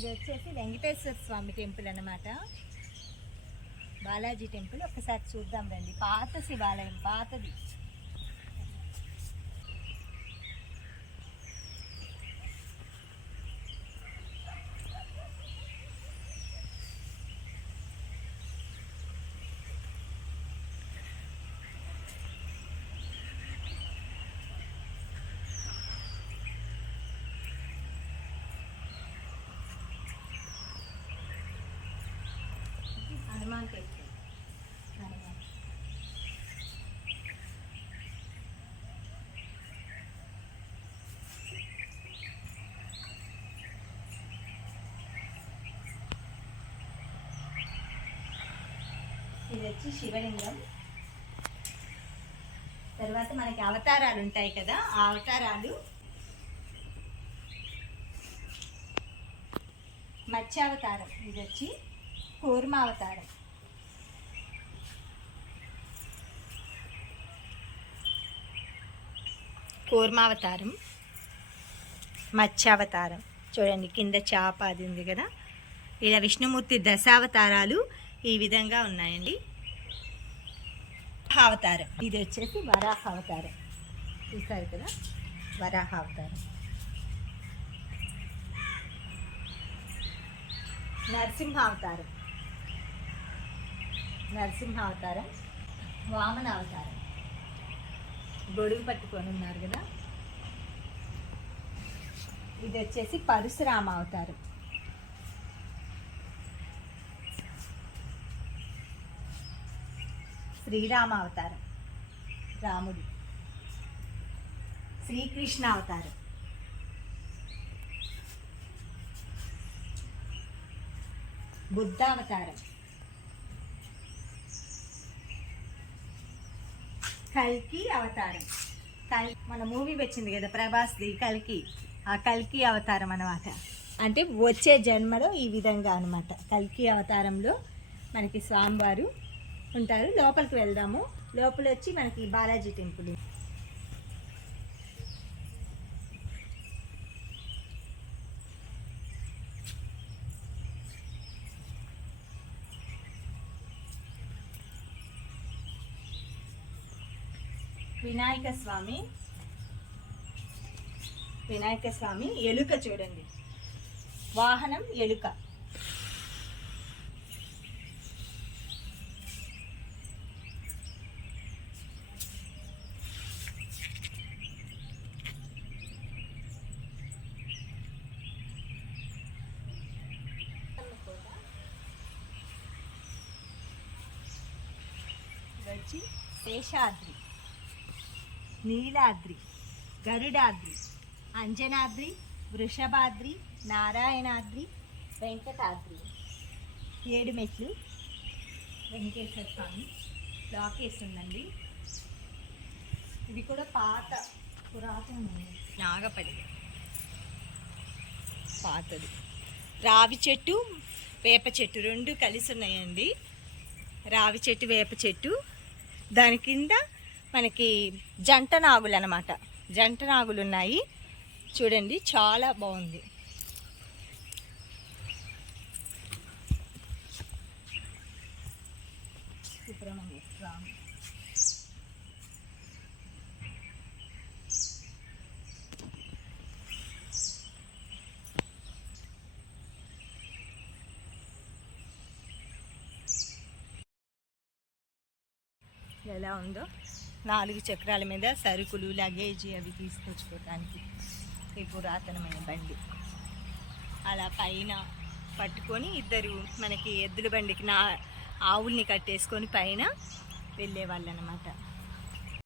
ఇది వచ్చేసి వెంకటేశ్వర స్వామి టెంపుల్ అన్నమాట, బాలాజీ టెంపుల్. ఒకసారి చూద్దాం రండి. పాత శివాలయం, పాతది. హనుమాన్ టెంపుల్. ఇది వచ్చి శివలింగం. తర్వాత మనకి అవతారాలు ఉంటాయి కదా, ఆ అవతారాలు మత్స్యావతారం, ఇది వచ్చి కూర్మావతారం, కూర్మావతారం, మత్స్యావతారం. చూడండి కింద చేప అది ఉంది కదా. ఇలా విష్ణుమూర్తి దశావతారాలు ఈ విధంగా ఉన్నాయండి. అవతారం ఇది వచ్చేసి వరాహ అవతారం, చూసారు కదా, వరాహ అవతారం. నరసింహావతారం, నరసింహావతారం. వామన అవతారం, గొడుగు పట్టుకొని ఉన్నారు కదా. ఇది వచ్చేసి పరశురామ అవతారం. శ్రీరామ అవతారం, రాముడు. శ్రీకృష్ణ అవతారం, బుద్ధావతారం. కల్కి అవతారం. మన మూవీ వచ్చింది కదా ప్రభాస్ది, కల్కి. ఆ కల్కి అవతారం అన్నమాట. అంటే వచ్చే జన్మలో ఈ విధంగా అనమాట. కల్కి అవతారంలో మనకి స్వామివారు ఉంటారు. లోపలికి వెళ్దాము. లోపల వచ్చి మనకి బాలాజీ టెంపుల్. వినాయక స్వామి, వినాయక స్వామి. ఎలుక చూడండి, వాహనం ఎలుక. వచ్చి శేషాద్రి, నీలాద్రి, గరుడాద్రి, అంజనాద్రి, వృషభాద్రి, నారాయణాద్రి, వెంకటాద్రి. 7 మెట్లు. వెంకటేశ్వర స్వామి లాకేసి ఉందండి. ఇది కూడా పాత పురాతన నాగపడి పాతది. రావి చెట్టు, వేప చెట్టు 2 కలిసి ఉన్నాయండి. రావి చెట్టు, వేప చెట్టు. దాని కింద మనకి జంట నాగులు అన్నమాట. జంట నాగులు ఉన్నాయి చూడండి, చాలా బాగుంది. సుబ్రహ్మణ్య స్వామి. ఎలా ఉందో, 4 చక్రాల మీద సరుకులు, లగేజీ అవి తీసుకొచ్చుకోవడానికి ఈ పురాతనమైన బండి. అలా పైన పట్టుకొని ఇద్దరు మనకి ఎద్దుల బండికి ఆవుల్ని కట్టేసుకొని పైన వెళ్ళేవాళ్ళు అన్నమాట.